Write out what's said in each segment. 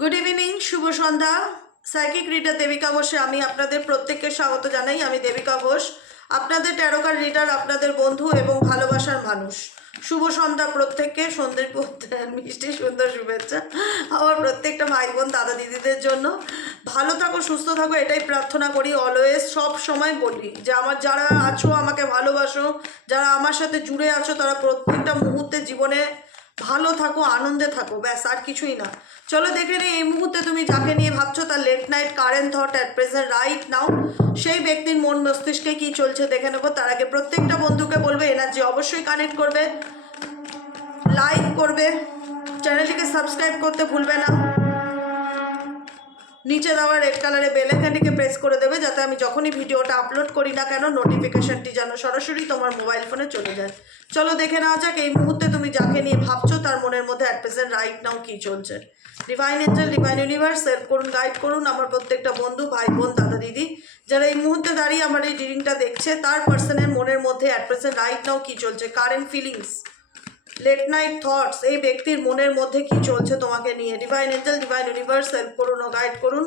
Good evening শুভ সন্ধ্যা। Psychic reader Debika ঘোষে আমি আপনাদের প্রত্যেককে স্বাগত জানাই। আমি দেবিকা ঘোষ আপনাদের ট্যারোকার রিডার আপনাদের বন্ধু এবং ভালোবাসার মানুষ। শুভ সন্ধ্যা প্রত্যেককে, সন্ধ্যের মিষ্টি, সুন্দর শুভেচ্ছা। আমার প্রত্যেকটা ভাই বোন, দাদা দিদিদের জন্য। ভালো থাকো, সুস্থ থাকো, এটাই প্রার্থনা করি অলওয়েজ সব সময় বলি যে আমার যারা আছো, আমাকে ভালোবাসো, যারা আমার সাথে জুড়ে আছো, তারা প্রত্যেকটা মুহূর্তে জীবনে ভালো থাকো, আনন্দে থাকো, ব্যাস, আর কিছুই না। চলো দেখে নিই, এই মুহূর্তে তুমি যাকে নিয়ে ভাবছ তার late night current thought at present right now সেই ব্যক্তির মন মস্তিষ্কে কি চলছে দেখে নেব। তার আগে প্রত্যেকটা বন্ধুকে বলবে এনার্জি অবশ্যই কানেক্ট করবে লাইক করবে চ্যানেলটিকে সাবস্ক্রাইব করতে ভুলবে না। নিচে দেওয়া রেড কালারে বেল আইকনটিকে প্রেস করে দেবে, যাতে আমি যখনই ভিডিওটা আপলোড করি না কেন নোটিফিকেশনটি যেন সরাসরি তোমার মোবাইল ফোনে চলে যায়। চলো দেখে নেওয়া যাক এই মুহূর্তে তুমি যাকে নিয়ে ভাবছ, তার মনের মধ্যে অ্যাট প্রেজেন্ট রাইট নাও কী চলছে। Divine angel divine universe help করুন গাইড করুন আমার প্রত্যেকটা বন্ধু, ভাই, বোন, দাদা, দিদি। যারা এই মুহূর্তে দাঁড়িয়ে আমার এই রিডিংটা দেখছে, তার পার্সনের মনের মধ্যে অ্যাট প্রেজেন্ট রাইট নাও কী চলছে? Current feelings late night thoughts এই ব্যক্তির মনের মধ্যে কি চলছে তোমাকে নিয়ে? Divine angel divine universe help করুন, ও গাইড করুন।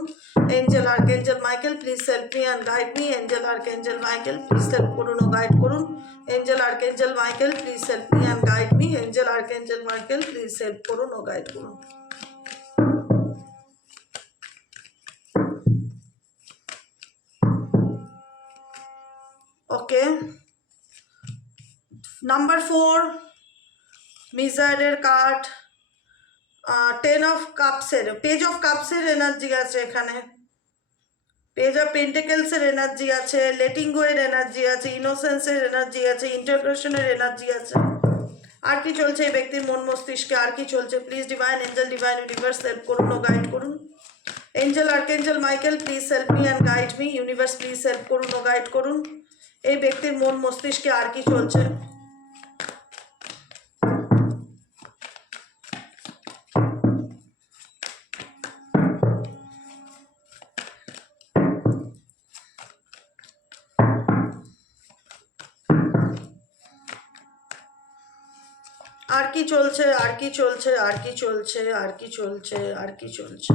Angel archangel Michael please help me and guide me angel archangel Michael please help করুন, ও গাইড করুন। Angel arch angel Michael please help me and guide me angel arch angel Michael please help করুন, ও guide করুন। Okay number four মিজাইলের card ten of কাপসের page of কাপসের energy আছে এখানে। পেজ অফ পেন্টেকেলসের এনার্জি আছে লেটিংগো এনার্জি আছে ইনোসেন্সের এনার্জি আছে ইন্টারপ্রেশনের এনার্জি আছে। আর কি চলছে এই ব্যক্তির মন মস্তিষ্কে? আর কি চলছে? Please divine angel divine universe help করুন ও গাইড করুন। Angel archangel Michael please help me and guide me universe please help করুন ও গাইড করুন। এই ব্যক্তির মন মস্তিষ্কে আর কি চলছে? কি চলছে আর কি চলছে আর কি চলছে আর কি চলছে আর কি চলছে।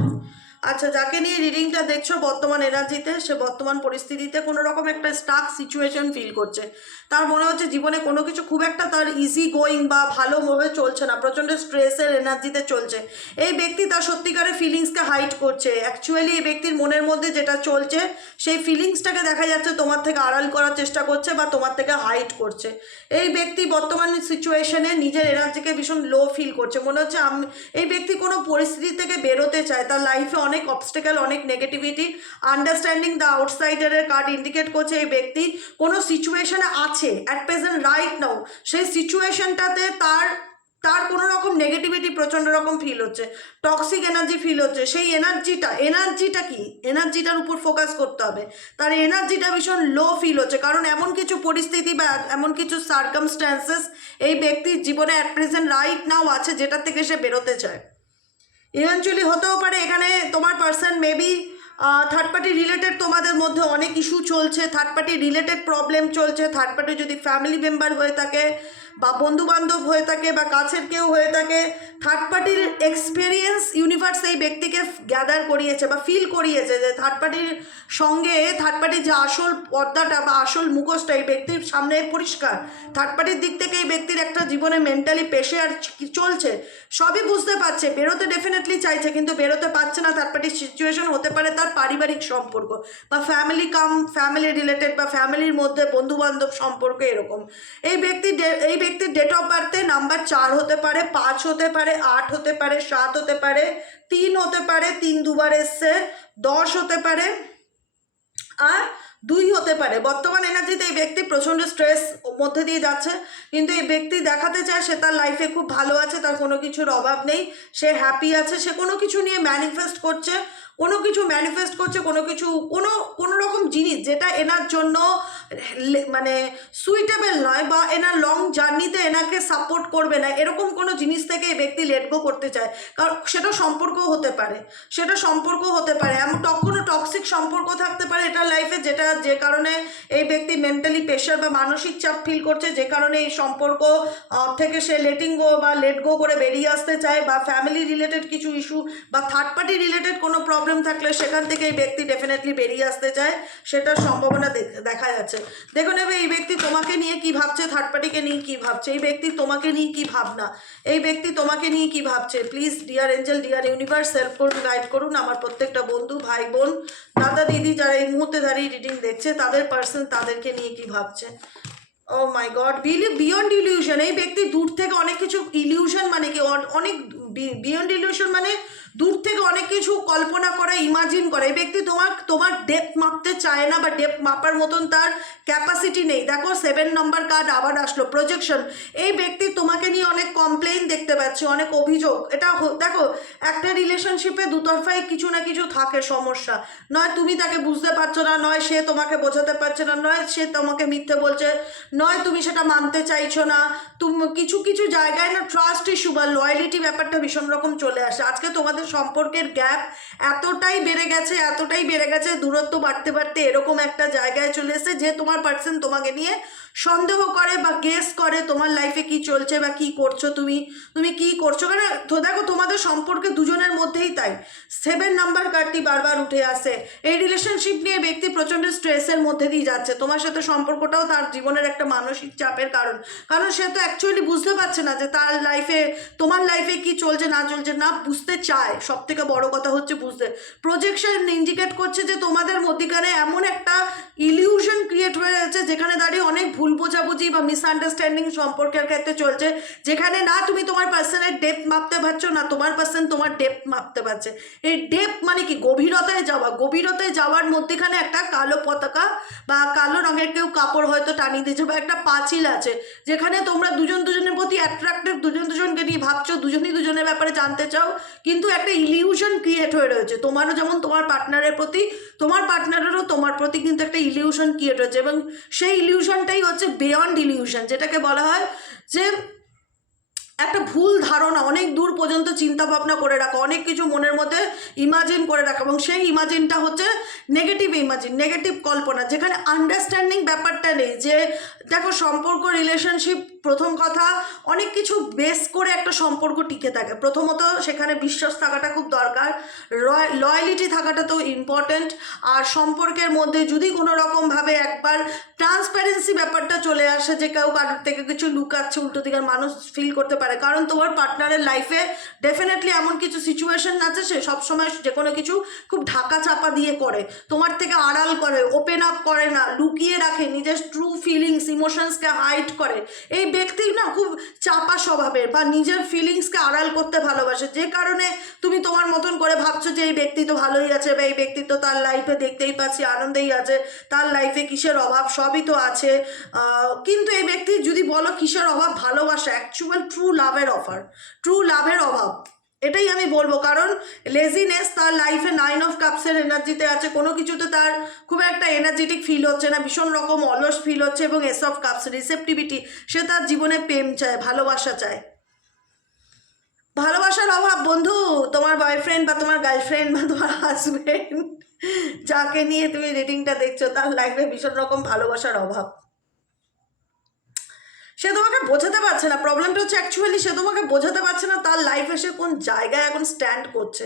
আচ্ছা যাকে নিয়ে রিডিংটা দেখছ বর্তমান এনার্জিতে সে বর্তমান পরিস্থিতিতে কোনো রকম একটা স্টাক সিচুয়েশন ফিল করছে। তার মনে হচ্ছে জীবনে কোনো কিছু খুব একটা তার ইজি গোয়িং বা ভালোভাবে চলছে না প্রচণ্ড স্ট্রেসের এনার্জিতে চলছে। এই ব্যক্তি তার সত্যিকারের ফিলিংসকে হাইড করছে। অ্যাকচুয়ালি এই ব্যক্তির মনের মধ্যে যেটা চলছে, সেই ফিলিংসটাকে দেখা যাচ্ছে তোমার থেকে আড়াল করার চেষ্টা করছে বা তোমার থেকে হাইড করছে। এই ব্যক্তি বর্তমান সিচুয়েশনে নিজের এনার্জিকে ভীষণ লো ফিল করছে। মনে হচ্ছে আমি এই ব্যক্তি কোনো পরিস্থিতি থেকে বেরোতে চায়, তার লাইফে অনেক অবস্টেকেল অনেক নেগেটিভিটি আন্ডারস্ট্যান্ডিং দ্য আউটসাইডারের কার্ড ইন্ডিকেট করছে এই ব্যক্তি। কোনো সিচুয়েশানে আছে অ্যাট প্রেজেন্ট রাইট নাও সেই সিচুয়েশনটাতে তার তার কোনো রকম নেগেটিভিটি প্রচণ্ড রকম ফিল হচ্ছে। টক্সিক এনার্জি ফিল হচ্ছে। সেই এনার্জিটা এনার্জিটা কি? এনার্জিটার উপর ফোকাস করতে হবে। তার এনার্জিটা ভীষণ লো ফিল হচ্ছে। কারণ এমন কিছু পরিস্থিতি বা এমন কিছু সার্কামস্ট্যান্সেস এই ব্যক্তির জীবনে অ্যাট প্রেজেন্ট রাইট নাও আছে যেটা থেকে সে বেরোতে চায়। ইভেনচুয়ালি হতেও পারে। এখানে তোমার person maybe third party related তোমাদের মধ্যে অনেক ইস্যু চলছে। থার্ড পার্টি রিলেটেড প্রবলেম চলছে। থার্ড পার্টি যদি ফ্যামিলি মেম্বার হয়ে থাকে বা বন্ধু বান্ধব হয়ে থাকে বা কাছের কেউ হয়ে থাকে থার্ড পার্টির এক্সপিরিয়েন্স ইউনিভার্স এই ব্যক্তিকে গ্যাদার করিয়েছে বা ফিল করিয়েছে যে থার্ড পার্টির সঙ্গে থার্ড পার্টির যে আসল পর্দাটা বা আসল মুখোশটা এই ব্যক্তির সামনে পরিষ্কার। থার্ড পার্টির দিক থেকে এই ব্যক্তির একটা জীবনে মেন্টালি পেশে আর চলছে, সবই বুঝতে পারছে, বেরোতে ডেফিনেটলি চাইছে কিন্তু বেরোতে পারছে না থার্ড পার্টির সিচুয়েশন হতে পারে তার পারিবারিক সম্পর্ক বা ফ্যামিলি কাম ফ্যামিলি রিলেটেড বা ফ্যামিলির মধ্যে বন্ধু বান্ধব সম্পর্ক এরকম। এই ব্যক্তি এই ব্যক্তির ডেট অফ বার্থে নাম্বার চার হতে পারে, পাঁচ হতে পারে, আট হতে পারে, সাত হতে পারে, তিন হতে পারে, তিন দুবার এসছে, দশ হতে পারে, আর দুই হতে পারে। বর্তমান এনার্জিতে এই ব্যক্তি প্রচণ্ড স্ট্রেস মধ্যে দিয়ে যাচ্ছে। কিন্তু এই ব্যক্তি দেখাতে চায় সে তার লাইফে খুব ভালো আছে, তার কোনো কিছুর অভাব নেই, সে হ্যাপি আছে, সে কোনো কিছু নিয়ে ম্যানিফেস্ট করছে। কোনো কিছু ম্যানিফেস্ট করছে, কোনো কিছু, কোনো কোনো রকম জিনিস যেটা এনার জন্য মানে সুইটেবল নয় বা এনার লং জার্নিতে এনাকে সাপোর্ট করবে না, এরকম কোনো জিনিস থেকে এই ব্যক্তি লেট গো করতে চায়। কারণ সেটা সম্পর্কও হতে পারে সেটা সম্পর্ক হতে পারে। এমন কোনো টক্সিক সম্পর্ক থাকতে পারে এটার লাইফে যেটা যেটা যে কারণে এই ব্যক্তি মেন্টালি প্রেশার বা মানসিক চাপ ফিল করছে, যে কারণে এই সম্পর্ক থেকে সে লেটিং গো বা লেট গো করে বেরিয়ে আসতে চায় বা ফ্যামিলি রিলেটেড কিছু ইস্যু বা থার্ড পার্টি রিলেটেড কোনো প্রবলেম থাকলে সেখান থেকে এই ব্যক্তি ডেফিনেটলি বেরিয়ে আসতে চায়, সেটার সম্ভাবনা দেখা যাচ্ছে। দেখুন এবার এই ব্যক্তি তোমাকে নিয়ে কি ভাবছে থার্ড পার্টিকে নিয়ে কি ভাবছে? এই ব্যক্তি তোমাকে নিয়ে কি ভাবনা? এই ব্যক্তি তোমাকে নিয়ে কি ভাবছে? Please dear angel dear universe help করুন গাইড করুন। আমার প্রত্যেকটা বন্ধু, ভাই, বোন, দাদা, দিদি যারা এই মুহূর্তে দাঁড়িয়ে রিডিং দেখছে, তাদের পার্সন তাদেরকে নিয়ে কি ভাবছে? ও my god believe beyond illusion এই ব্যক্তি দূর থেকে অনেক কিছু ইলিউশন মানে কি? অন- অনেক বিয়ন্ড ইলিউশন মানে দূর থেকে অনেক কিছু কল্পনা করে ইমাজিন করে। এই ব্যক্তি তোমার তোমার ডেপ মাপতে চায় না বা ডেপ মাপার মতন তার ক্যাপাসিটি নেই। দেখো সেভেন নম্বর কার্ড আবার আসলো প্রজেকশন এই ব্যক্তি তোমাকে নিয়ে অনেক কমপ্লেইন দেখতে পাচ্ছি, অনেক অভিযোগ। এটা দেখো, একটা রিলেশনশিপে দুতরফায় কিছু না কিছু থাকে সমস্যা। নয় তুমি তাকে বুঝতে পারছ না, নয় সে তোমাকে বোঝাতে পারছে না, নয় সে তোমাকে মিথ্যে বলছে, নয় তুমি সেটা মানতে চাইছো না। তুমি, কিছু কিছু জায়গায় না ট্রাস্ট ইস্যু বা লয়ালিটি ব্যাপারটা ভীষণ রকম চলে আসে। আজকে তোমাদের সম্পর্কের গ্যাপ এতটাই বেড়ে গেছে, এতটাই বেড়ে গেছে, দূরত্ব বাড়তে বাড়তে এরকম একটা জায়গায় চলে এসেছে যে তোমার পার্সন তোমাকে নিয়ে সন্দেহ করে বা গেস করে তোমার লাইফে কি চলছে বা কি করছ তুমি তুমি কি করছ? মানে তো দেখো তোমাদের সম্পর্কে দুজনের মধ্যেই তাই। সেভেন নাম্বার কার্ডটি বারবার উঠে আসে। এই রিলেশনশিপ নিয়ে ব্যক্তি প্রচণ্ড স্ট্রেসের মধ্যে দিয়ে যাচ্ছে। তোমার সাথে সম্পর্কটাও তার জীবনের একটা মানসিক চাপের কারণ। কারণ সে তো অ্যাকচুয়ালি বুঝতে পারছে না যে তার লাইফে তোমার লাইফে কি চলছে, না চলছে, না বুঝতে চায়। সব থেকে বড় কথা হচ্ছে বুঝতে। প্রজেকশন ইন্ডিকেট করছে যে তোমাদের মধ্যিখানে এমন একটা ইলিউশন ক্রিয়েট হয়ে যাচ্ছে যেখানে দাঁড়িয়ে অনেক ভুল বোঝাবুঝি বা মিসআন্ডারস্ট্যান্ডিং সম্পর্কের ক্ষেত্রে চলছে। যেখানে না তুমি তোমার পার্সনের ডেপ মাপতে পারছ, না তোমার পার্সন তোমার ডেপ মাপতে পারছে। এই ডেপ মানে কি? গভীরতায় যাওয়া। গভীরতায় যাওয়ার মধ্যেখানে একটা কালো পতাকা বা কালো রঙের কেউ কাপড় হয়তো টানিয়ে দিয়েছে বা একটা পাঁচিল আছে। যেখানে তোমরা দুজন দুজনের প্রতি অ্যাট্রাক্টিভ দুজন দুজনকে নিয়ে ভাবছ, দুজনই দুজনের ব্যাপারে জানতে চাও, কিন্তু একটা ইলিউশন ক্রিয়েট হয়ে রয়েছে। তোমারও যেমন তোমার পার্টনারের প্রতি, তোমার পার্টনারেরও তোমার প্রতি কিন্তু একটা ইলিউশন ক্রিয়েট হয়েছে এবং সেই ইলিউশনটাই হচ্ছে বিয়ন্ড ইলিউশন যেটাকে বলা হয় যে একটা ভুল ধারণা অনেক দূর পর্যন্ত চিন্তা ভাবনা করে রাখা, অনেক কিছু মনের মধ্যে ইমাজিন করে রাখা এবং সেই ইমাজিনটা হচ্ছে নেগেটিভ ইমাজিন নেগেটিভ কল্পনা, যেখানে আন্ডারস্ট্যান্ডিং ব্যাপারটা নেই যে দেখো সম্পর্ক রিলেশনশিপ প্রথম কথা, অনেক কিছু বেস করে একটা সম্পর্ক টিকে থাকে। প্রথমত, সেখানে বিশ্বাস থাকাটা খুব দরকার। লয়ালিটি থাকাটা তো ইম্পর্ট্যান্ট আর সম্পর্কের মধ্যে যদি কোনো রকমভাবে একবার ট্রান্সপারেন্সি ব্যাপারটা চলে আসে যে কেউ কারোর থেকে কিছু লুকাচ্ছে, উল্টো দিকের মানুষ ফিল করতে পারে। কারণ তোমার পার্টনারের লাইফে ডেফিনেটলি এমন কিছু সিচুয়েশন আছে, সে সবসময় যে কোনো কিছু খুব ঢাকা চাপা দিয়ে করে। তোমার থেকে আড়াল করে ওপেন আপ করে না, লুকিয়ে রাখে, নিজের ট্রু ফিলিংস ইমোশনসকে হাইড করে। এই ব্যক্তি না খুব চাপা স্বভাবের বা নিজের ফিলিংসকে আড়াল করতে ভালোবাসে। যে কারণে তুমি তোমার মতন করে ভাবছ যে, এই ব্যক্তি তো ভালোই আছে বা এই ব্যক্তি তো তার লাইফে দেখতেই পাচ্ছি, আনন্দেই আছে, তার লাইফে কিসের অভাব? সবই তো আছে। কিন্তু এই ব্যক্তি যদি বলো কিসের অভাব? ভালোবাসা অ্যাকচুয়াল ট্রু লাভের অফার ট্রু লাভের অভাব। এটাই আমি বলব, কারণ লেজিনেস তার লাইফে নাইন অফ কাপসের এনার্জিতে আছে। কোনো কিছুতে তার খুব একটা এনার্জেটিক ফিল হচ্ছে না, ভীষণ রকম অলস ফিল হচ্ছে এবং এস অফ কাপস রিসেপটিভিটি সে তার জীবনে প্রেম চায়, ভালোবাসা চায়। ভালোবাসার অভাব, বন্ধু, তোমার বয়ফ্রেন্ড বা তোমার গার্লফ্রেন্ড বা তোমার হাজবেন্ড যাকে নিয়ে তুমি রিডিংটা দেখছ, তার লাইফে ভীষণ রকম ভালোবাসার অভাব। সে তোমাকে বোঝাতে পারছে না। প্রবলেমটা হচ্ছে অ্যাকচুয়ালি সে তোমাকে বোঝাতে পারছে না তার লাইফে সে কোন জায়গায় এখন স্ট্যান্ড করছে।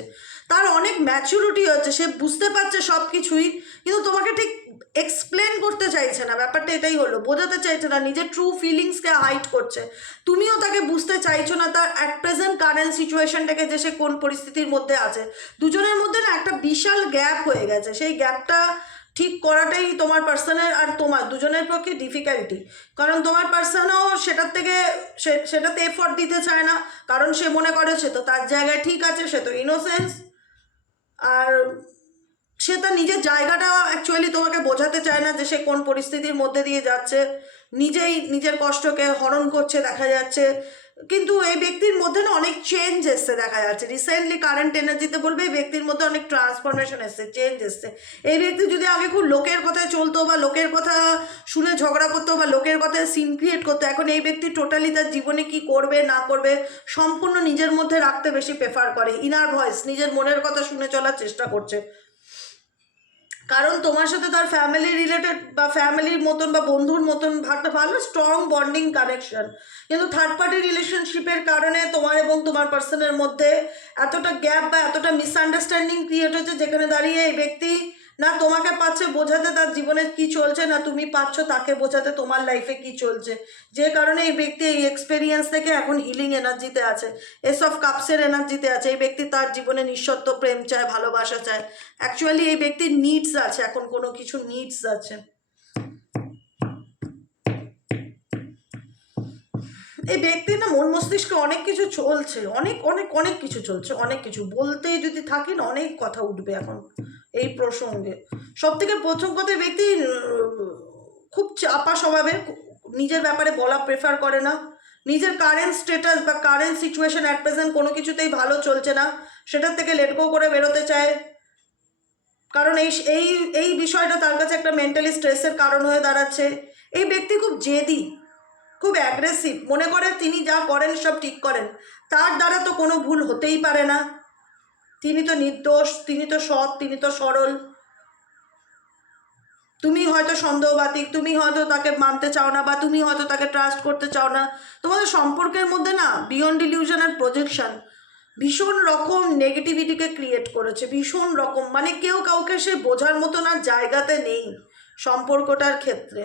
তার অনেক ম্যাচুরিটি হচ্ছে, সে বুঝতে পারছে সব কিছুই কিন্তু তোমাকে ঠিক এক্সপ্লেন করতে চাইছে না। ব্যাপারটা এটাই হলো, বোঝাতে চাইছে না, নিজের ট্রু ফিলিংসকে হাইড করছে। তুমিও তাকে বুঝতে চাইছো না তার অ্যাট প্রেজেন্ট কারেন্ট সিচুয়েশনটাকে যে সে কোন পরিস্থিতির মধ্যে আছে। দুজনের মধ্যে না একটা বিশাল গ্যাপ হয়ে গেছে। সেই গ্যাপটা ঠিক করাটাই তোমার পার্সনের আর তোমার দুজনের পক্ষে ডিফিকাল্টি কারণ তোমার পার্সনও সেটার থেকে সেটাতে এফর্ট দিতে চায় না। কারণ সে মনে করে সে তো তার জায়গায় ঠিক আছে, সে তো ইনোসেন্স আর সে তার নিজের জায়গাটা অ্যাকচুয়ালি তোমাকে বোঝাতে চায় না যে সে কোন পরিস্থিতির মধ্যে দিয়ে যাচ্ছে। নিজেই নিজের কষ্টকে হরণ করছে, দেখা যাচ্ছে। কিন্তু এই ব্যক্তির মধ্যে না অনেক চেঞ্জ এসছে দেখা যাচ্ছে। রিসেন্টলি কারেন্ট এনার্জিতে বলবে, এই ব্যক্তির মধ্যে অনেক ট্রান্সফরমেশন এসছে চেঞ্জ এসছে। এই ব্যক্তি যদি আগে খুব লোকের কথায় চলতো বা লোকের কথা শুনে ঝগড়া করতো বা লোকের কথায় সিন ক্রিয়েট করতো, এখন এই ব্যক্তি টোটালি তার জীবনে কি করবে, না করবে, সম্পূর্ণ নিজের মধ্যে রাখতে বেশি প্রেফার করে। ইনার ভয়েস নিজের মনের কথা শুনে চলার চেষ্টা করছে। কারণ তোমার সাথে তার ফ্যামিলি রিলেটেড বা ফ্যামিলির মতন বা বন্ধুর মতন একটা ভালো স্ট্রং বন্ডিং কানেকশন কিন্তু থার্ড পার্টি রিলেশনশিপের কারণে তোমার এবং তোমার পার্সনের মধ্যে এতটা গ্যাপ বা এতটা মিসআন্ডারস্ট্যান্ডিং ক্রিয়েট হয়েছে যেখানে দাঁড়িয়ে এই ব্যক্তি না, তোমাকে পাচ্ছে বোঝাতে তার জীবনে কি চলছে, না তুমি পাচ্ছ তাকে বোঝাতে তোমার লাইফে কি চলছে। যে কারণে এই ব্যক্তি এই এক্সপেরিয়েন্স থেকে এখন হিলিং এনার্জিতে আছে এস অফ কাপসের এনার্জিতে আছে। এই ব্যক্তি তার জীবনে নিঃশর্ত প্রেম চায়, ভালোবাসা চায়। অ্যাকচুয়ালি এই ব্যক্তির নিডস আছে, এখন কোনো কিছু নিডস আছে। এই ব্যক্তির না, মন মস্তিষ্কে অনেক কিছু চলছে, অনেক অনেক অনেক কিছু চলছে, অনেক কিছু। বলতে যদি থাকি না, অনেক কথা উঠবে এখন। এই প্রসঙ্গে। সব থেকে প্রথম কথা ব্যক্তি খুব চাপা স্বভাবের নিজের ব্যাপারে বলা প্রেফার করে না। নিজের কারেন্ট স্টেটাস বা কারেন্ট সিচুয়েশন অ্যাট প্রেজেন্ট কোনো কিছুতেই ভালো চলছে না। সেটার থেকে লেটকো করে বেরোতে চায়। কারণ এই এই এই বিষয়টা তার কাছে একটা মেন্টালি স্ট্রেসের কারণ হয়ে দাঁড়াচ্ছে। এই ব্যক্তি খুব জেদি, খুব অ্যাগ্রেসিভ মনে করে তিনি যা করেন সব ঠিক করেন। তার দ্বারা তো কোনো ভুল হতেই পারে না। তিনি তো নির্দোষ, তিনি তো সৎ, তিনি তো সরল। তুমি হয়তো সন্দেহবাতিক তুমি হয়তো তাকে মানতে চাও না বা তুমি হয়তো তাকে ট্রাস্ট করতে চাও না। তোমাদের সম্পর্কের মধ্যে না বিয়ন্ড ইলিউশন আর প্রজেকশন ভীষণ রকম নেগেটিভিটিকে ক্রিয়েট করেছে, ভীষণ রকম। মানে কেউ কাউকে সে বোঝার মতন আর জায়গাতে নেই সম্পর্কটার ক্ষেত্রে।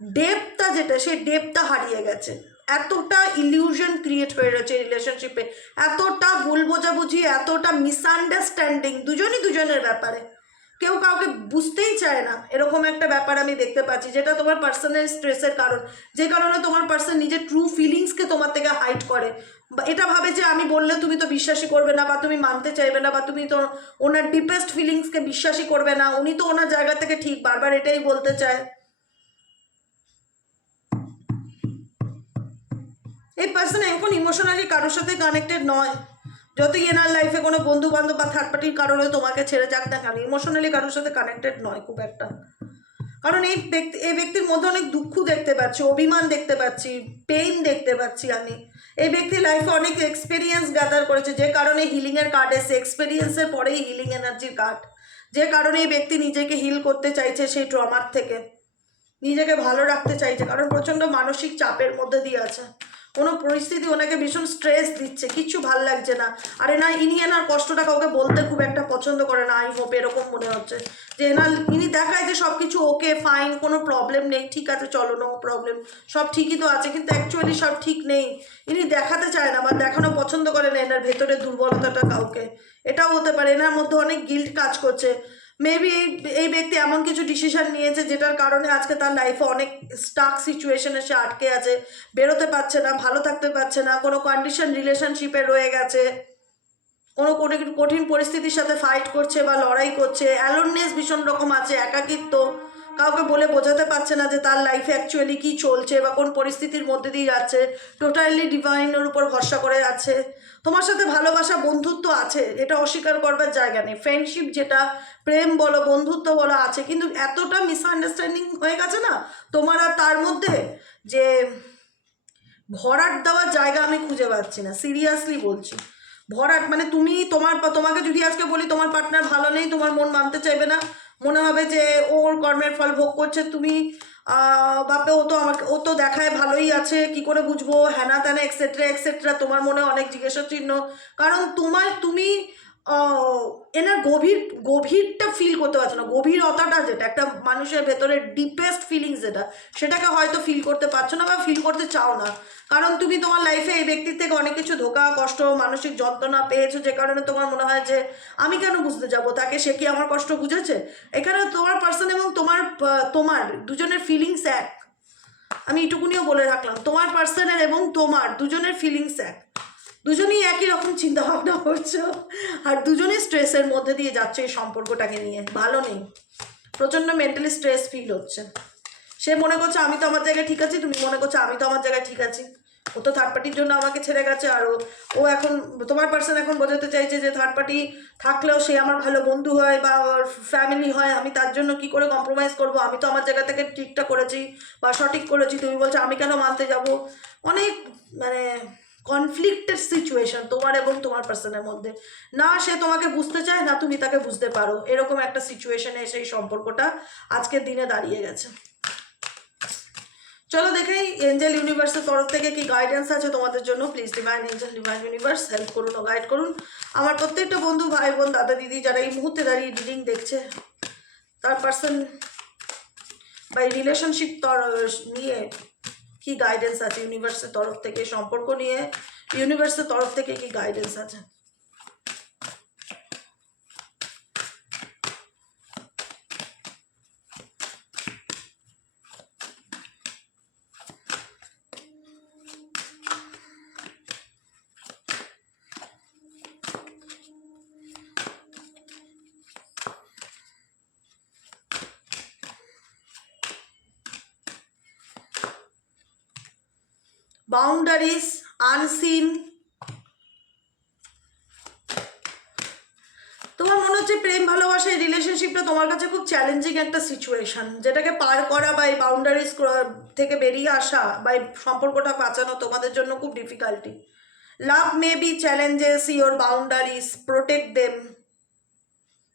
ডেপটা যেটা সেই ডেপটা হারিয়ে গেছে। এতটা ইলিউশন ক্রিয়েট হয়ে রয়েছে রিলেশনশিপে এতটা ভুল বোঝাবুঝি, এতটা মিসআন্ডারস্ট্যান্ডিং দুজনই দুজনের ব্যাপারে। কেউ কাউকে বুঝতেই চায় না। এরকম একটা ব্যাপার আমি দেখতে পাচ্ছি, যেটা তোমার পার্সোনাল স্ট্রেসের কারণ। যে কারণে তোমার পার্সন নিজের ট্রু ফিলিংসকে তোমার থেকে হাইড করে। এটা ভাবে যে আমি বললে তুমি তো বিশ্বাসই করবে না, বা তুমি মানতে চাইবে না, বা তুমি তো ওনার ডিপেস্ট ফিলিংসকে বিশ্বাসই করবে না, উনি তো ওনার জায়গা থেকে ঠিক বারবার এটাই বলতে চায়। এই পার্সন এখন ইমোশনালি কারোর সাথে কানেক্টেড নয়। যতই এনার লাইফে কোনো বন্ধু বান্ধব বা থার্ড পার্টির কারণে তোমাকে ছেড়ে যাক না কেন ইমোশনালি কারোর সাথে কানেক্টেড নয় খুব একটা। কারণ এই ব্যক্তি, এই ব্যক্তির মধ্যে অনেক দুঃখ দেখতে পাচ্ছি, অভিমান দেখতে পাচ্ছি পেইন দেখতে পাচ্ছি আমি। এই ব্যক্তি লাইফে অনেক এক্সপিরিয়েন্স গ্যাদার করেছে, যে কারণে হিলিংয়ের কার্ড এসে এক্সপিরিয়েন্সের পরেই হিলিং এনার্জির কার্ড যে কারণে এই ব্যক্তি নিজেকে হিল করতে চাইছে সেই ট্রমার থেকে। নিজেকে ভালো রাখতে চাইছে, কারণ প্রচণ্ড মানসিক চাপের মধ্যে দিয়ে আছে। কোনো পরিস্থিতি ওনাকে ভীষণ স্ট্রেস দিচ্ছে, কিচ্ছু ভালো লাগছে না। আরে না, ইনি এনার কষ্টটা কাউকে বলতে খুব একটা পছন্দ করে না, আই হোপ এরকম মনে হচ্ছে। যে এনার ইনি দেখায় যে সব কিছু ওকে ফাইন কোনো প্রবলেম নেই, ঠিক আছে, চলো নো প্রবলেম সব ঠিকই তো আছে, কিন্তু অ্যাকচুয়ালি সব ঠিক নেই। ইনি দেখাতে চায় না, বা দেখানো পছন্দ করে না এনার ভেতরে দুর্বলতাটা কাউকে। এটাও হতে পারে, এনার মধ্যে অনেক গিল্ট কাজ করছে। মেবি এই এই ব্যক্তি এমন কিছু ডিসিশন নিয়েছে যেটার কারণে আজকে তার লাইফে অনেক স্টাক সিচুয়েশনে সে আটকে আছে। বেরোতে পারছে না, ভালো থাকতে পারছে না, কোনো কন্ডিশন রিলেশনশিপে রয়ে গেছে। কোনো কঠিন কঠিন পরিস্থিতির সাথে ফাইট করছে বা লড়াই করছে। অ্যালোননেস ভীষণ রকম আছে, একাকিত্ব। কাউকে বলে বোঝাতে পারছে না যে তার লাইফে অ্যাকচুয়ালি কী চলছে বা কোন পরিস্থিতির মধ্যে দিয়ে যাচ্ছে। টোটালি ডিভাইনের উপর ভরসা করে আছে তোমার সাথে ভালোবাসা, বন্ধুত্ব আছে, এটা অস্বীকার করবার জায়গা নেই। ফ্রেন্ডশিপ যেটা, প্রেম বলো, বন্ধুত্ব বলো, আছে। কিন্তু এতটা মিসআন্ডারস্ট্যান্ডিং হয়ে গেছে না, তোমার আর তার মধ্যে যে ভরাট দেওয়ার জায়গা আমি খুঁজে পাচ্ছি না সিরিয়াসলি বলছি। ভরাট মানে তুমি তোমার, তোমাকে যদি আজকে বলি, তোমার পার্টনার ভালো নেই, তোমার মন মানতে চাইবে না, মনে হবে যে ওর কর্মের ফল ভোগ করছে, তুমি ভাববে ও তো আমাকে, ও তো দেখায় ভালোই আছে, কি করে বুঝব? হ্যানা ত্যানা এক্সেট্রা এক্সেট্রা তোমার মনে অনেক জিজ্ঞাসা চিহ্ন কারণ তোমার তুমি এনার গভীর, গভীরটা ফিল করতে পারছ না। গভীরতাটা যেটা, একটা মানুষের ভেতরে ডিপেস্ট ফিলিংস যেটা, সেটাকে হয়তো ফিল করতে পারছ না বা ফিল করতে চাও না। কারণ তুমি তোমার লাইফে এই ব্যক্তির থেকে অনেক কিছু ধোকা, কষ্ট, মানসিক যন্ত্রণা পেয়েছ যে কারণে তোমার মনে হয় যে, আমি কেন বুঝতে যাব? তাকে সে কি আমার কষ্ট বুঝেছে? এখানে তোমার পার্সন এবং তোমার তোমার দুজনের ফিলিংস এক। আমি এটুকুনিও বলে রাখলাম, তোমার পার্সনের এবং তোমার দুজনের ফিলিংস এক। দুজনেই একই রকম চিন্তা ভাবনা করছ। আর দুজনেই স্ট্রেসের মধ্যে দিয়ে যাচ্ছে এই সম্পর্কটাকে নিয়ে। ভালো নেই। প্রচণ্ড মেন্টালি স্ট্রেস ফিল হচ্ছে। সে মনে করছে, আমি তো আমার জায়গায় ঠিক আছি। তুমি মনে করছ, আমি তো আমার জায়গায় ঠিক আছি। ও তো থার্ড পার্টির জন্য আমাকে ছেড়ে গেছে আর ও এখন, তোমার পার্সন এখন বোঝাতে চাইছে যে থার্ড পার্টি থাকলেও সে আমার ভালো বন্ধু হয় বা ফ্যামিলি হয়, আমি তার জন্য কি করে কম্প্রোমাইজ করব? আমি তো আমার জায়গা থেকে ঠিকটা করেছি বা সঠিক করেছি। তুমি বলছো, আমি কেন মানতে যাব? অনেক মানে কনফ্লিক্টেড সিচুয়েশন তোমার এবং তোমার পার্সনের মধ্যে। না, সে তোমাকে বুঝতে চায় না, তুমি তাকে বুঝতে পারো। এরকম একটা সিচুয়েশনে এসে এই সম্পর্কটা আজকের দিনে দাঁড়িয়ে গেছে। চলো দেখেই এঞ্জেল ইউনিভার্সের তরফ থেকে কি গাইডেন্স আছে তোমাদের জন্য? Please divine angel divine universe help করুন ও গাইড করুন। আমার প্রত্যেকটা বন্ধু, ভাই, বোন, দাদা, দিদি যারা এই মুহূর্তে দাঁড়িয়ে রিডিং দেখছে, তার পার্সন বা রিলেশনশিপ নিয়ে কি গাইডেন্স আছে? ইউনিভার্সের তরফ থেকে সম্পর্ক নিয়ে ইউনিভার্সের তরফ থেকে কি গাইডেন্স আছে বাউন্ডারিজ আনসিন তোমার মনে হচ্ছে প্রেম ভালোবাসা এই রিলেশনশিপটা তোমার কাছে খুব চ্যালেঞ্জিং একটা সিচুয়েশন যেটাকে পার করা বা এই বাউন্ডারিজ থেকে বেরিয়ে আসা বা এই সম্পর্কটা বাঁচানো তোমাদের জন্য খুব difficulty love may be challenges your boundaries protect them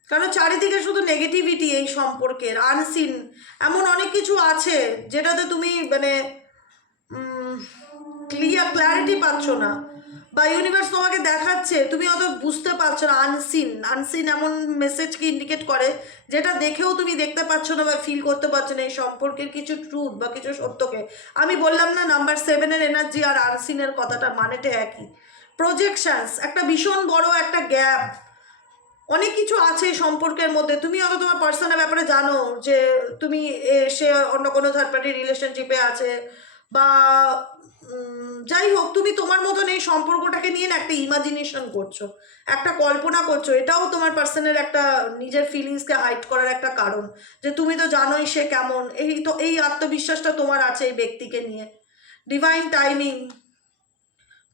কারণ চারিদিকে শুধু নেগেটিভিটি এই সম্পর্কের আনসিন এমন অনেক কিছু আছে যেটাতে তুমি মানে ক্লিয়ার ক্ল্যারিটি পাচ্ছ না। বা ইউনিভার্স তোমাকে দেখাচ্ছে, তুমি অত বুঝতে পারছ না আনসিন আনসিন এমন মেসেজকে ইন্ডিকেট করে, যেটা দেখেও তুমি দেখতে পাচ্ছ না বা ফিল করতে পারছ না এই সম্পর্কের কিছু ট্রুথ বা কিছু সত্যকে। আমি বললাম না নাম্বার সেভেনের এনার্জি আর আনসিনের কথাটা মানেটা একই। প্রজেকশনস একটা ভীষণ বড় একটা গ্যাপ অনেক কিছু আছে সম্পর্কের মধ্যে। তুমি হয়তো তোমার পার্সোনাল ব্যাপারে জানো যে তুমি সে অন্য কোনো থার্ড পার্টি রিলেশনশিপে আছে বা যাই হোক, তুমি তোমার মতন এই সম্পর্কটাকে নিয়ে না একটা ইমাজিনেশন করছ, একটা কল্পনা করছ, এটাও তোমার পার্সনের একটা নিজের ফিলিংসকে হাইড করার একটা কারণ, যে তুমি তো জানোই সে কেমন, এই তো, এই আত্মবিশ্বাসটা তোমার আছে এই ব্যক্তিকে নিয়ে। Divine timing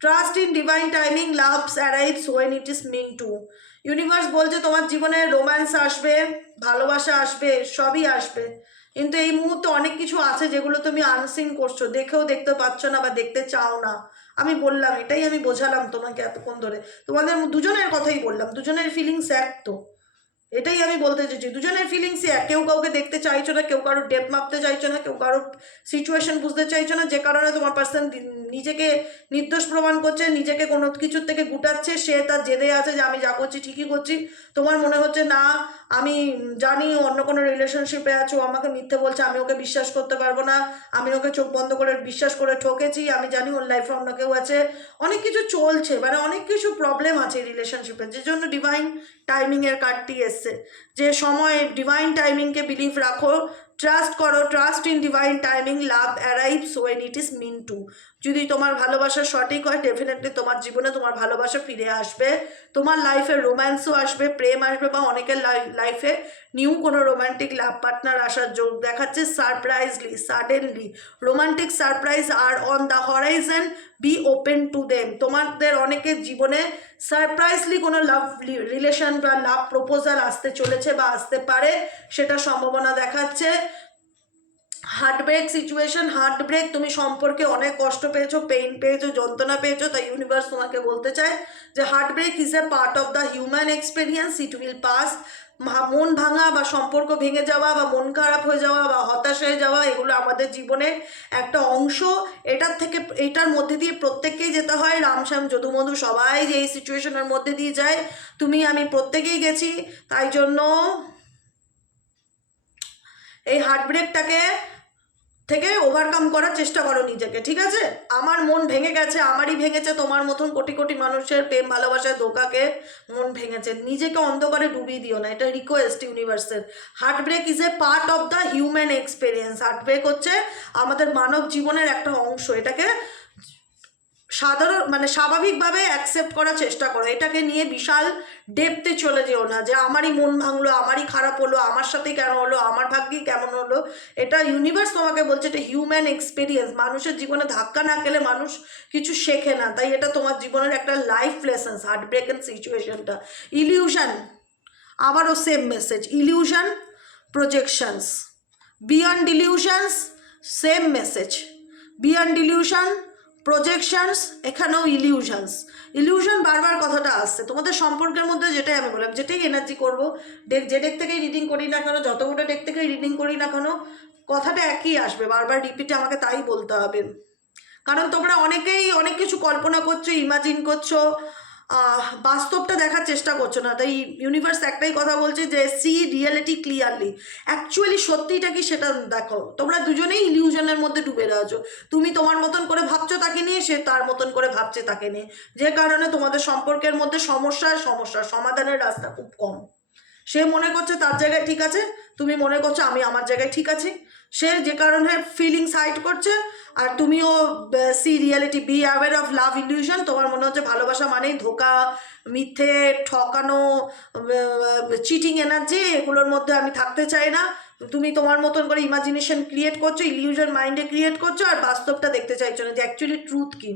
trust in divine timing loves arrives when it is meant to universe বলছে তোমার জীবনে রোম্যান্স আসবে, ভালোবাসা আসবে, সবই আসবে। কিন্তু এই মুহূর্তে অনেক কিছু আছে যেগুলো তুমি আনসিন করছ, দেখেও দেখতে পাচ্ছ না বা দেখতে চাও না। আমি বললাম, এটাই আমি বোঝালাম তোমাকে এতক্ষণ ধরে। তোমাদের দুজনের কথাই বললাম, দুজনের ফিলিংস এক তো। এটাই আমি বলতে চাইছি দুজনের ফিলিংস এক। কেউ কাউকে দেখতে চাইছো না, কেউ কারোর ডেপ মাপতে চাইছো না, কেউ কারোর সিচুয়েশন বুঝতে চাইছো না, যে কারণে তোমার পার্সন নিজেকে নির্দোষ প্রমাণ করছে, নিজেকে কোনো কিছুর থেকে গুটাচ্ছে, সে তার জেদে আছে যে আমি যা করছি ঠিকই করছি। তোমার মনে হচ্ছে, না, আমি জানি অন্য কোনো রিলেশনশিপে আছো আমাকে মিথ্যে বলছে, আমি ওকে বিশ্বাস করতে পারব না, আমি ওকে চোখ বন্ধ করে বিশ্বাস করে ঠকেছি, আমি জানি ওর লাইফে অন্য কেউ আছে। অনেক কিছু চলছে মানে অনেক কিছু প্রবলেম আছে এই রিলেশনশিপে যে জন্য ডিভাইন টাইমিংয়ের কার্ডটি এসছে। যে সময় ডিভাইন টাইমিংকে বিলিভ রাখো ট্রাস্ট করো trust in divine timing love arrives when it is meant to যদি তোমার ভালোবাসা সঠিক হয় ডেফিনেটলি তোমার জীবনে তোমার ভালোবাসা ফিরে আসবে। তোমার লাইফে রোম্যান্সও আসবে, প্রেম আসবে বা অনেকের লাইফে নিউ কোনো রোমান্টিক লাভ পার্টনার আসার যোগ দেখাচ্ছে surprisingly suddenly romantic surprise are on the horizon be open to them তোমাদের অনেকের জীবনে সারপ্রাইজলি কোনো লাভ রিলেশন বা লাভ প্রপোজাল আসতে চলেছে বা আসতে পারে, সেটা সম্ভাবনা দেখাচ্ছে। Heartbreak situation heartbreak তুমি সম্পর্কে অনেক কষ্ট পেয়েছ পেইন পেয়েছ, যন্ত্রণা পেয়েছ তাই ইউনিভার্স তোমাকে বলতে চায় যে heartbreak is a part of the human experience it will pass মন ভাঙা বা সম্পর্ক ভেঙে যাওয়া বা মন খারাপ হয়ে যাওয়া বা হতাশ হয়ে যাওয়া, এগুলো আমাদের জীবনের একটা অংশ। এটার থেকে, এটার মধ্যে দিয়ে প্রত্যেককেই যেতে হয়। রামশ্যাম যদুমধু সবাই যে এই সিচুয়েশনের মধ্যে দিয়ে যায়। তুমি, আমি প্রত্যেকেই গেছি। তাই জন্য এই হার্ট ব্রেকটাকে থেকে ওভারকাম করার চেষ্টা করো নিজেকে, ঠিক আছে? আমার মন ভেঙে গেছে, আমারই ভেঙেছে, তোমার মতন কোটি কোটি মানুষের প্রেম ভালোবাসায় ধোকাকে মন ভেঙেছে। নিজেকে অন্ধকারে ডুবিয়ে দিও না, এটা রিকোয়েস্ট ইউনিভার্সের heartbreak is a part of the human experience heartbreak হচ্ছে আমাদের মানব জীবনের একটা অংশ, এটাকে সাধারণ মানে স্বাভাবিকভাবে অ্যাকসেপ্ট করার চেষ্টা করো। এটাকে নিয়ে বিশাল ডেপতে চলে যেও না যে, আমারই মন ভাঙলো, আমারই খারাপ হলো, আমার সাথেই কেন হলো, আমার ভাগ্যেই কেমন হলো? এটা ইউনিভার্স তোমাকে বলছে এটা হিউম্যান এক্সপিরিয়েন্স মানুষের জীবনে ধাক্কা না খেলে মানুষ কিছু শেখে না। তাই এটা তোমার জীবনের একটা লাইফ লেসেন্স হার্ট ব্রেকেন সিচুয়েশনটা ইলিউশন আবারও same message illusion projections beyond delusions same message beyond delusion projections এখানেও ইলিউশনস ইলিউশন বারবার কথাটা আসছে। তোমাদের সম্পর্কের মধ্যে যেটাই আমি বললাম, যেটাই এনার্জি করব ডেক যে ডেক থেকেই রিডিং করি না কেন, যতগুলো ডেক থেকেই রিডিং করি না কেন, কথাটা একই আসবে। বারবার রিপিটে আমাকে তাই বলতে হবে। কারণ তোমরা অনেকেই অনেক কিছু কল্পনা করছ ইমাজিন করছ বাস্তবটা দেখার চেষ্টা করছ না। তাই ইউনিভার্স একটাই কথা বলছে যে সি রিয়েলিটি ক্লিয়ারলি অ্যাকচুয়ালি সত্যিটা কি সেটা দেখো। তোমরা দুজনেই ইলিউশনের মধ্যে ডুবে রয়েছো। তুমি তোমার মতন করে ভাবছ তাকে নিয়ে, সে তার মতন করে ভাবছে তাকে নিয়ে। যে কারণে তোমাদের সম্পর্কের মধ্যে সমস্যা সমস্যা, সমাধানের রাস্তা খুব কম। সে মনে করছে তার জায়গায় ঠিক আছে, তুমি মনে করছ আমি আমার জায়গায় ঠিক আছি। সে যে কারণে ফিলিংস হাইড করছে, আর তুমিও see reality be aware of love illusion তোমার মনে হচ্ছে ভালোবাসা মানেই ধোকা, মিথ্যে, ঠকানো চিটিং এনার্জি এগুলোর মধ্যে আমি থাকতে চাই না। তুমি তোমার মতন করে ইমাজিনেশন ক্রিয়েট করছ ইলিউশন মাইন্ডে ক্রিয়েট করছ, আর বাস্তবটা দেখতে চাইছো না যে অ্যাকচুয়ালি ট্রুথ কি।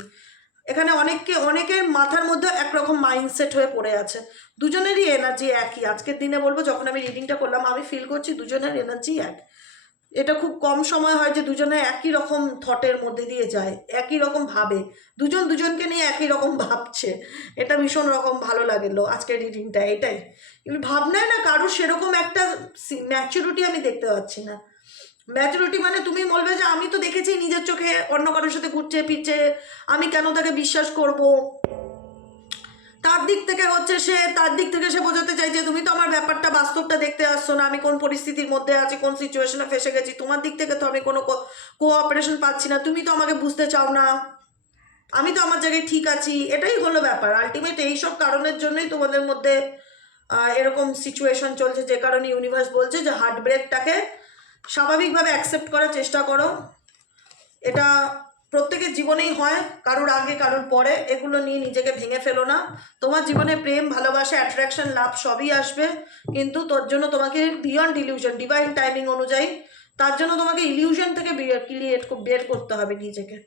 এখানে অনেককে অনেকের মাথার মধ্যে একরকম মাইন্ডসেট হয়ে পড়ে আছে। দুজনেরই এনার্জি একই। আজকের দিনে বলব, যখন আমি রিডিংটা করলাম, আমি ফিল করছি দুজনের এনার্জি এক। এটা খুব কম সময় হয় যে দুজনে একই রকম থটের মধ্যে দিয়ে যায়, একই রকম ভাবে। দুজন দুজনকে নিয়ে একই রকম ভাবছে। এটা ভীষণ রকম ভালো লাগল আজকের রিডিংটা এটাই। ভাবনায় না কারোর সেরকম একটা ম্যাচুরিটি আমি দেখতে পাচ্ছি না। ম্যাচুরিটি মানে তুমি বলবে যে আমি তো দেখেছি নিজের চোখে অন্য কারোর সাথে ঘুরছে ফিরছে, আমি কেন তাকে বিশ্বাস করব? তার দিক থেকে হচ্ছে সে, তার দিক থেকে সে বোঝাতে চাই যে তুমি তো আমার ব্যাপারটা বাস্তবটা দেখতে আসছো না, আমি কোন পরিস্থিতির মধ্যে আছি, কোন সিচুয়েশনে ফেসে গেছি, তোমার দিক থেকে তো আমি কোনো কোঅপারেশন পাচ্ছি না, তুমি তো আমাকে বুঝতে চাও না। আমি তো আমার জায়গায় ঠিক আছি, এটাই হলো ব্যাপার। আলটিমেট এইসব কারণের জন্যই তোমাদের মধ্যে এরকম সিচুয়েশন চলছে, যে কারণে ইউনিভার্স বলছে যে হার্ট ব্রেকটাকে স্বাভাবিকভাবে অ্যাকসেপ্ট করার চেষ্টা করো। এটা প্রত্যেকের জীবনেই হয়, কারোর আগে, কারোর পরে, এগুলো নিয়ে নিজেকে ভেঙে ফেলো না। তোমার জীবনে প্রেম, ভালোবাসা অ্যাট্রাকশন লাভ সবই আসবে, কিন্তু তোর জন্য তোমাকে বিয়ন্ড ইলিউশন ডিভাইন টাইমিং অনুযায়ী, তার জন্য তোমাকে ইলিউশন থেকে ক্রিয়েট বের করতে হবে নিজেকে।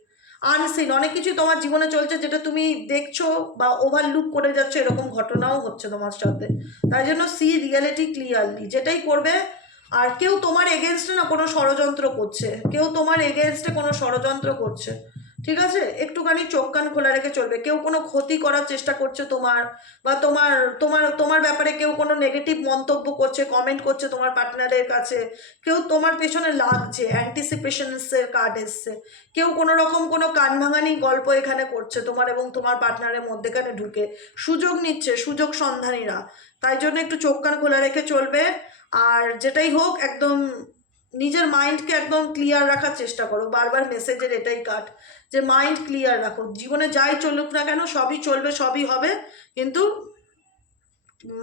আনসিন অনেক কিছু তোমার জীবনে চলছে, যেটা তুমি দেখছ বা ওভারলুক করে যাচ্ছ, এরকম ঘটনাও হচ্ছে তোমার সাথে। তাই জন্য সি রিয়ালিটি ক্লিয়ারলি যেটাই করবে আর কেউ তোমার এগেনস্টে না কোনো ষড়যন্ত্র করছে। কেউ তোমার এগেনস্টে কোনো ষড়যন্ত্র করছে। ঠিক আছে? একটুখানি চোখ কান খোলা রেখে চলবে। কেউ কোনো ক্ষতি করার চেষ্টা করছে তোমার বা তোমার তোমার তোমার ব্যাপারে কেউ কোনো নেগেটিভ মন্তব্য করছে কমেন্ট করছে তোমার পার্টনারের কাছে। কেউ তোমার পেছনে লাগছে অ্যান্টিসিপেশনসের কার্ড এসছে। কেউ কোনো রকম কোনো কান ভাঙানি গল্প এখানে করছে তোমার এবং তোমার পার্টনারের মধ্যেখানে ঢুকে। সুযোগ নিচ্ছে, সুযোগ সন্ধানীরা। তাই জন্য একটু চোখ কান খোলা রেখে চলবে। আর যেটাই হোক, একদম নিজের মাইন্ডকে একদম ক্লিয়ার রাখার চেষ্টা করো। বারবার মেসেজের এটাই কাট যে মাইন্ড ক্লিয়ার রাখো। জীবনে যাই চলুক না কেন, সবই চলবে, সবই হবে, কিন্তু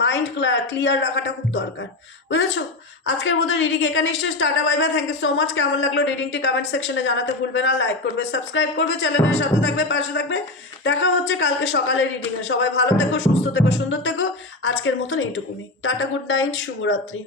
মাইন্ড ক্লিয়ার রাখাটা খুব দরকার, বুঝেছ? আজকের মতো রিডিং এখানে এসে start bye bye thank you so much কেমন লাগল রিডিংটি কমেন্ট সেকশনে জানাতে ভুলবে না লাইক করবে সাবস্ক্রাইব করবে চ্যানেলের সাথে থাকবে, পাশে থাকবে, দেখা হচ্ছে কালকে সকালে রিডিংয়ে সবাই ভালো থেকো, সুস্থ থেকো, সুন্দর থেকো, আজকের মতন এইটুকুনি, টাটা গুড নাইট শুভরাত্রি।